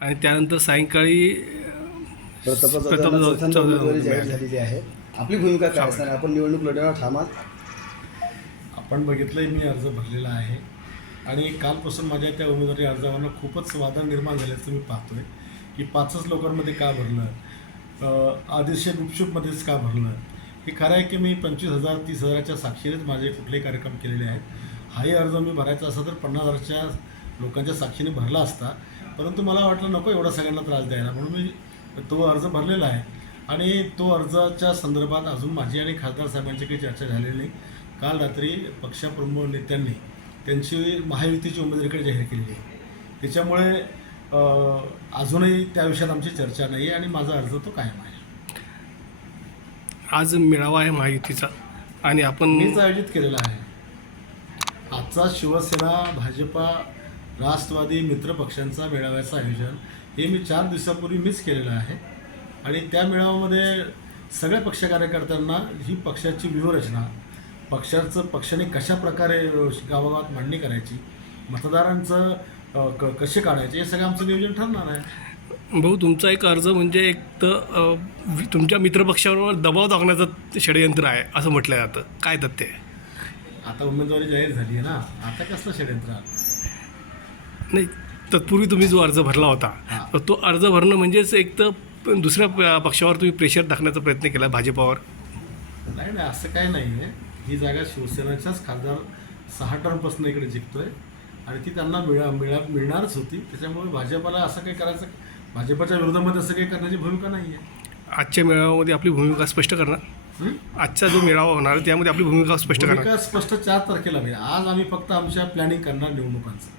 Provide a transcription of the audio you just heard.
आणि त्यानंतर सायंकाळी प्रताप चौधरी जाहीर. झालेली आहे. आपली भूमिका काय असणार? आपण निवडणूक लढवणार ठामात आपण बघितलंय मी अर्ज भरलेला आहे. आणि कालपासून माझ्या त्या उमेदवारी अर्जावरनं खूपच समाधान निर्माण झाल्याचं मी पाहतोय. की पाचच लोकांमध्ये का भरलं? अं, आदिशय गुपचूपमध्येच का भरलं? हे खरं आहे की मी पंचवीस हजार तीस हजाराच्या साक्षीनेच माझे कुठलेही कार्यक्रम केलेले आहेत. हाही अर्ज मी भरायचा असता तर पन्नास हजारच्या लोकांच्या साक्षीने भरला असता. परंतु मला वाटलं नको एवढा सगळ्यांना त्रास द्यायला. म्हणून मी तो अर्ज भरलेला आहे. आणि तो अर्जाच्या संदर्भात अजून माझी आणि खासदार साहेबांची काही चर्चा झालेली नाही. काल रात्री पक्षप्रमुख नेत्यांनी त्यांची महायुतीची उमेदवारीकडे जाहीर केलेली आहे. त्याच्यामुळे अजूनही त्या विषयात आमची चर्चा नाही आहे आणि माझा अर्ज तो कायम आहे. आज मेळावा आहे महायुतीचा आणि आपण मीच आयोजित केलेला आहे. आजचा शिवसेना भाजपा राष्ट्रवादी मित्र पक्षांचा मेळाव्याचं आयोजन हे मी चार दिवसापूर्वी मीच केलेलं आहे. आणि त्या मेळाव्यामध्ये सगळ्या पक्ष कार्यकर्त्यांना ही पक्षाची व्यूहरचना पक्षाचं पक्षाने कशा प्रकारे गावागावात मांडणी करायची मतदारांचं क कसे काढायचे हे सगळं आमचं नियोजन ठरणार आहे. भाऊ तुमचा एक अर्ज म्हणजे एक तर तुमच्या मित्रपक्षावर दबाव टाकण्याचं षडयंत्र आहे असं म्हटलं जातं काय तथ्य आहे? आता उमेदवारी जाहीर झाली आहे ना. आता कसलं षडयंत्र? नाही तत्पूर्वी तुम्ही जो अर्ज भरला होता तो अर्ज भरणं म्हणजेच एक तर दुसऱ्या पक्षावर तुम्ही प्रेशर टाकण्याचा प्रयत्न केला भाजपावर? नाही नाही असं काही नाही आहे ही जागा शिवसेनेच्याच खासदार सहा टर्मपासून इकडे जिंकतोय आणि ती त्यांना मिळा मिळा मिळणारच होती. त्याच्यामुळे भाजपाला असं काही करायचं भाजपाच्या विरोधामध्ये असं काही करण्याची भूमिका नाही आहे आजच्या मेळाव्यामध्ये आपली भूमिका स्पष्ट करणार? आजचा जो मेळावा होणार त्यामध्ये आपली भूमिका स्पष्ट करणार? स्पष्ट चार तारखेला नाही. आज आम्ही फक्त आमच्या प्लॅनिंग करणार निवडणुकांचं.